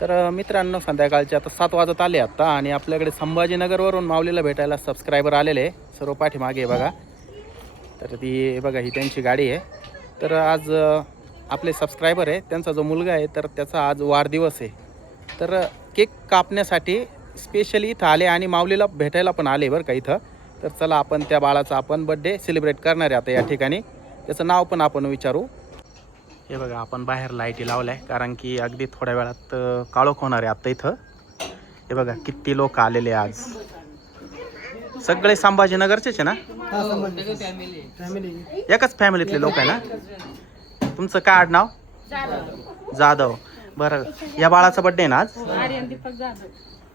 तर मित्रांनो, संध्याकाळचे आता 7 वाजत आले आता आणि आपल्याकडे संभाजीनगरवरून माऊलीला भेटायला सबस्क्रायबर आलेले सर्व पाठीमागे बघा. तर ती बघा ही त्यांची गाडी आहे. तर आज आपले सबस्क्रायबर आहे, त्यांचा जो मुलगा आहे तर त्याचा आज वाढदिवस आहे. तर केक कापण्यासाठी स्पेशली इथं आले आणि माऊलीला भेटायला पण आले बरं का इथं. तर चला आपण त्या बाळाचा आपण बड्डे सेलिब्रेट करणार आहे आता या ठिकाणी. त्याचं नाव पण आपण विचारू. हे बघा आपण बाहेर लाईटी लावल्या आहे कारण की अगदी थोड्या वेळात काळोख होणार आहे आता इथं. हे बघा किती लोक आलेले आज. सगळे संभाजीनगरचेच आहे ना? एकच फॅमिलीतले लोक आहे ना? तुमचं काय आडनाव? जाधव. बरं, या बाळाचा बड्डे आहे ना आज?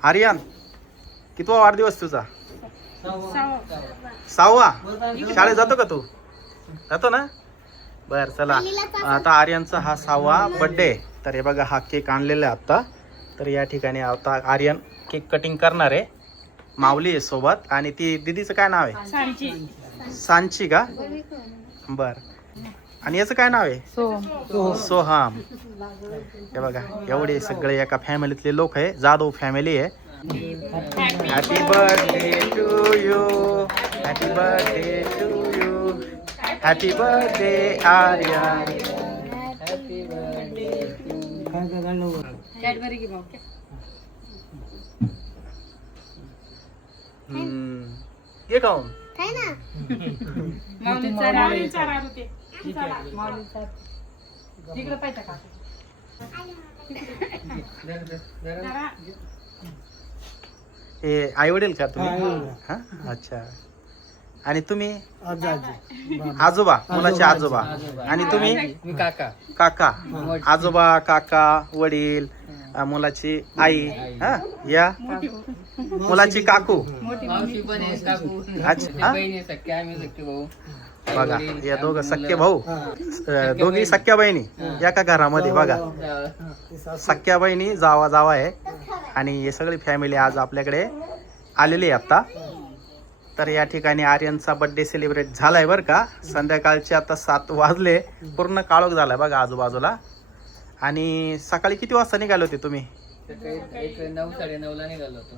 आर्यन, कितवा वाढदिवस तुझा? 6वा. शाळेत जातो का तू? जातो ना? बर चला, आता आर्यनचा हा 6वा बड्डे. तर हे बघा हा केक आणलेला आहे आता. तर या ठिकाणी आता आर्यन केक कटिंग करणार आहे. माऊली आहे सोबत आणि ती दीदीचं काय नाव आहे? सांची का? बर. आणि याचं काय नाव आहे? सोहम. हे बघा एवढे सगळे एका फॅमिलीतले लोक आहे, जाधव फॅमिली आहे. Happy birthday to you, happy birthday to you, happy birthday Aryan, happy birthday. ये खाऊन हे आई वडील का तुम्ही? हा अच्छा. आणि तुम्ही? आजोबा, मुलाचे आजोबा. आणि तुम्ही? काका. आजोबा, काका, वडील, मुलाची आई. हा, या मुलाची काकू. अच्छा. बघा या दोघं सख्खे भाऊ, दोघी सख्या बहिणी एका घरामध्ये. बघा सख्या बहिणी जावा जावा आहे. आणि हे सगळी फॅमिली आज आपल्याकडे आलेली आहे आता. तर या ठिकाणी आर्यनचा बड्डे सेलिब्रेट झालाय बरं का. संध्याकाळचे आता 7 वाजले, पूर्ण काळोख झालाय बघा आजूबाजूला. आणि सकाळी किती वाजता निघाले होते तुम्ही? 9, 9:30 निघालो होतो.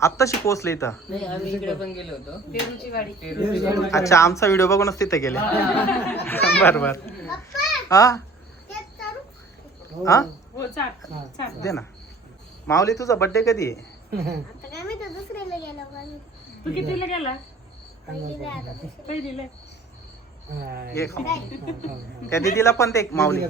आत्ताशी पोहोचले इथं? नाही, आम्ही इकडे पण गेलो होतो. पेरूची वाडी. अच्छा, आमचा व्हिडिओ बघूनच तिथे गेले. बर बर. हा हा दे ना. माऊली तुझा बड्डे कधी आहे? तू कितीला गेला? ये खाऊ. त्या दीदीला पण दे माऊली.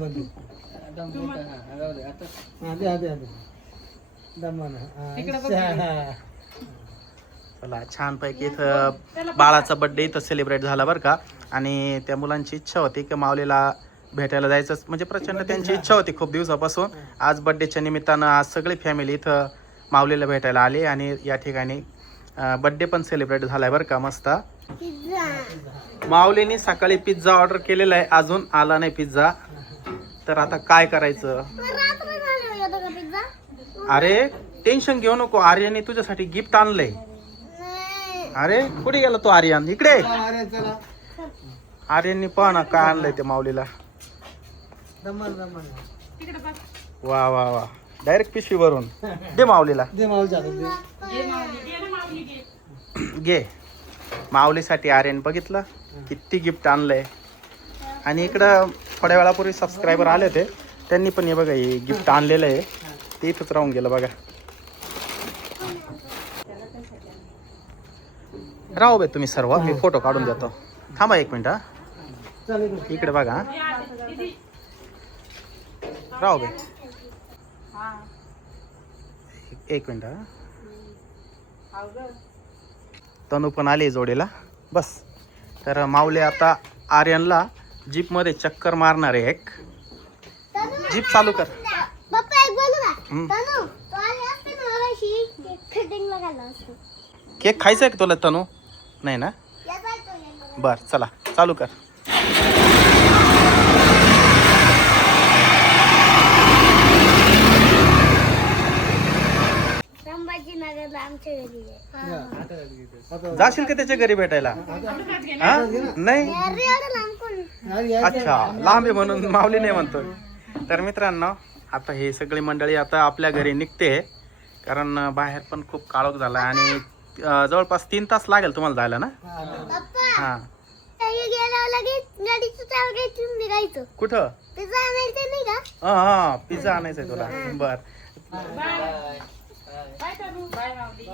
चला छानपैकी इथं बाळाचा बड्डे इथं सेलिब्रेट झाला बरं का. आणि त्या मुलांची इच्छा होती की माऊलीला भेटायला जायचं, म्हणजे प्रचंड त्यांची इच्छा होती खूप दिवसापासून. आज बड्डेच्या निमित्तानं आज सगळी फॅमिली इथं माऊलीला भेटायला आली आणि या ठिकाणी बड्डे पण सेलिब्रेट झालाय बरं का मस्त. माऊलीने सकाळी पिझ्झा ऑर्डर केलेला आहे, अजून आला नाही पिझ्झा. तर आता काय करायचं? अरे टेन्शन घेऊ नको, आर्यनने तुझ्यासाठी गिफ्ट आणलंय. अरे कुठे गेला तो आर्यन? इकडे. आर्यनने पण काय आणलंय ते माऊलीला. वा वा वा, डायरेक्ट पिशवी भरून दे माऊलीला. घे माऊलीसाठी. आर्यन बघितलं किती गिफ्ट आणलंय. आणि इकडं थोड्या वेळापूर्वी सबस्क्रायबर आले होते, त्यांनी पण हे बघा हे गिफ्ट आणलेलं आहे, ते इथंच राहून गेलं बघा. राहू बे तुम्ही सर्व, मी फोटो काढून देतो. थांबा 1 मिनिट. इकडे बघा. राहू बे 1 मिनिट. तनू पण आली जोडीला. बस. तर माऊली आता आर्यनला जीप मध्ये चक्कर मारणार आहे. एक जीप चालू कर. केक खायचा आहे का तुला तनू? नाही ना? बर चला चालू कर. जाशील का त्याच्या घरी भेटायला? हा नाही. अच्छा लांब आहे म्हणून माऊली नाही म्हणतो. तर मित्रांनो आता हे सगळी मंडळी आता आपल्या घरी निघते, कारण बाहेर पण खूप काळोख झाला आणि जवळपास 3 तास लागेल तुम्हाला जायला ना. हा कुठं? हा पिझ्झा आणायचा आहे तुला. बर बाय बाय माऊली.